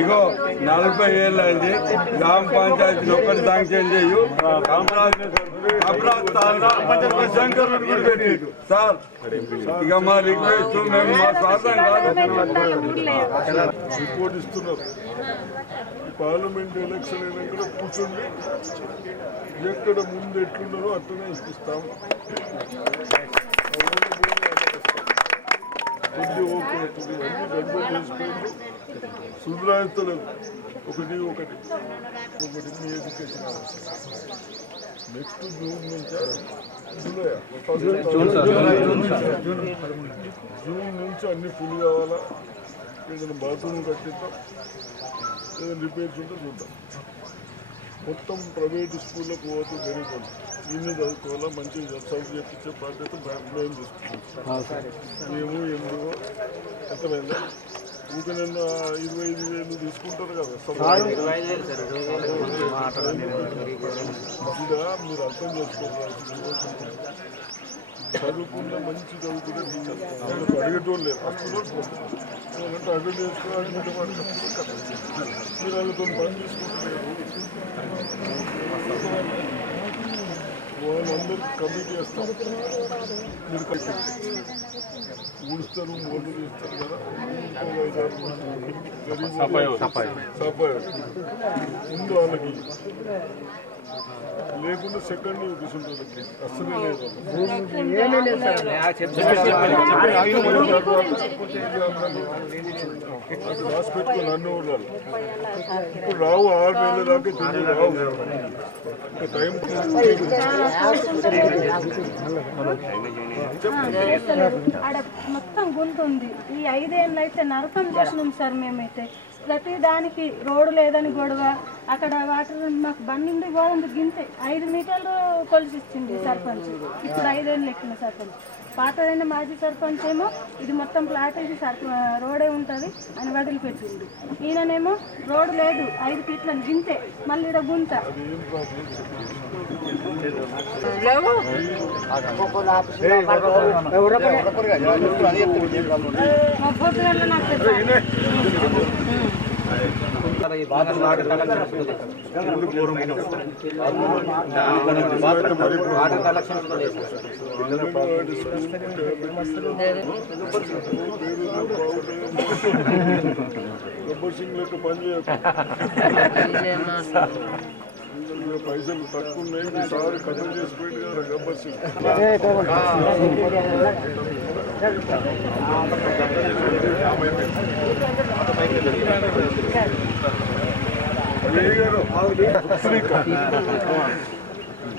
ఇగో నలభై ఏళ్ళు అయింది. గ్రామ పంచాయతీ ఒక్కటి శాంక్షన్ చేయు. శంకరుడు కూడా పెట్టిండు. సార్ ఇక మా రిక్వెస్ట్ మేము మా స్వార్థం కాదు. రిపోర్ట్ ఇస్తున్నారు పార్లమెంట్ ఎలక్షన్ అయినాక కూర్చోండి ఎక్కడ ముందు ఎట్లున్నారో అట్లనే ఇప్పిస్తాం కొద్ది ఓకే అవుతుంది అన్ని ఒకటి ఒకటి. ఒకటి మీ ఎడ్యుకేషన్ నెక్స్ట్ జూన్ నుంచి జూలై జూన్ నుంచి అన్ని ఫుల్ కావాలా? ఏదైనా బాత్రూమ్ కట్టిద్దాం ఏదైనా రిపేర్స్ ఉంటే చూద్దాం. మొత్తం ప్రైవేట్ స్కూళ్ళకు పోతే జరిగిపోతుంది ఇన్ని చదువుకోవాలా మంచిగా చదువు చేపించే బాధ్యత మేము తీసుకుంటాం? మేము ఎందుకో అర్థమైందా? ఊరికనన్నా ఇరవై ఐదు వేలు తీసుకుంటారు కదా మీరు అర్థం చేసుకోవాల్సింది చదువుకున్న మంచి చదువుకునే టీచర్. వాళ్ళకి అడిగేటోళ్ళు లేరు. అప్పుడు అంటే అడ్డు చేసుకోవాలి అంటే వాడు మీరు వాళ్ళతో పని చేసుకుంటున్నారు వాళ్ళందరూ కమిటీ చేస్తాం. మీరు కలిసి ఊడుస్తారు మోటార్ చేస్తారు కదా. ముందు వాళ్ళకి లేకుండా సెకండ్ తీసుకుంటుంది అస్సలే లేదు అది రాసి పెట్టుకుని అన్ని ఊళ్ళలో ఇప్పుడు రావు ఆరు నెలల దాకా తిరిగి రావు. టైం ఆడ మొత్తం గుంత ఉంది. ఈ ఐదేళ్ళు అయితే నరకం చేసినాం సార్ మేమైతే. ప్రతి దానికి రోడ్డు లేదని గొడవ అక్కడ వాటర్ మాకు బండి ఉండి పోతుంది గింతే. ఐదు మీటర్లు కొలిసి ఇచ్చింది సర్పంచ్. ఇప్పుడు ఐదేళ్ళు ఎక్కిన సర్పంచ్. పాతదైన మాజీ సర్పంచ్ ఏమో ఇది మొత్తం ప్లాట్ ఇది సర్ప రోడే ఉంటుంది అని వదిలిపెట్టింది. ఈయననేమో రోడ్డు లేదు ఐదు ఫీట్లని గింతే. మళ్ళీ ఈడ గుంత. మా పొద్దుగల నాకు తెలుసు. గబ్బర్ సింగ్ లెక్క పని ఇంకా పైసలు తక్కువ ఉన్నాయి మీ సార్ కథం చేసిపోయింది కదా గబ్బర్ సింగ్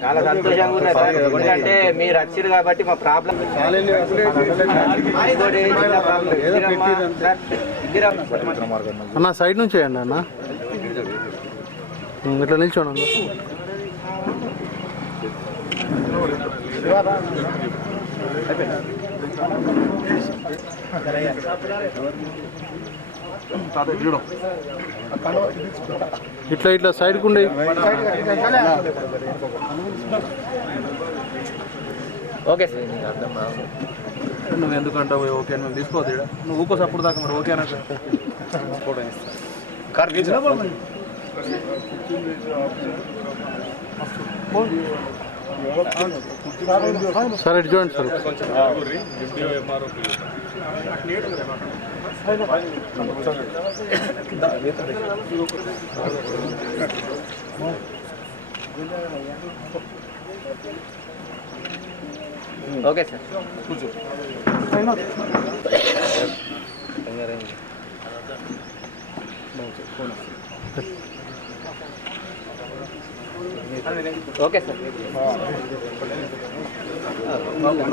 చాలా సంతోషంగా ఉన్నది సార్ ఎందుకంటే మీరు వచ్చారు కాబట్టి మా ప్రాబ్లం. అన్న సైడ్ నుంచి అన్న ఇట్లా నిల్చోండి ఇట్లా ఇట్లా సైడ్కి ఉండే ఓకే సార్. అర్థం నువ్వు ఎందుకంటావు ఓకే అని మేము తీసుకోవద్దు. నువ్వు ఊకోసి అప్పుడు దాకా మరి ఓకేనా సార్ ఇటు చూడండి sir okay sir okay sir